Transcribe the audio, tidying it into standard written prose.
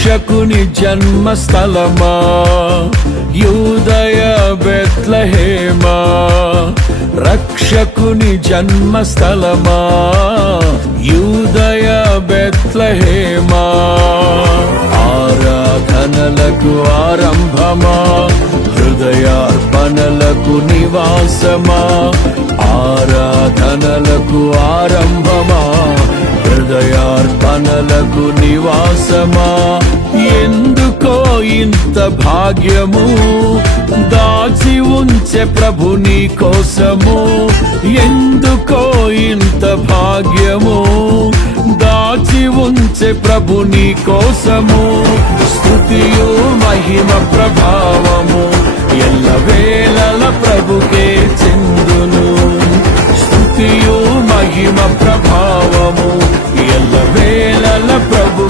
రక్షకుని జన్మస్థలమా యూదయ బెత్లెహేమా, రక్షకుని జన్మస్థలమా యూదయ బెత్లెహేమా. ఆరాధనలకు ఆరంభమా, హృదయార్పణలకు నివాసమా, ఆరాధనలకు ఆరంభమా, హృదయార్పణలకు నివాసమా. ఎందుకో ఇంత భాగ్యము దాచి ఉంచే ప్రభు నీ కోసము, ఎందుకో ఇంత భాగ్యము దాచి ఉంచే ప్రభు నీ కోసము. స్తుతియు మహిమ ప్రభావము ఎల్లవేళల ప్రభుకే చెందును, స్తుతియు మహిమ ప్రభావము ఎల్లవేళల ప్రభు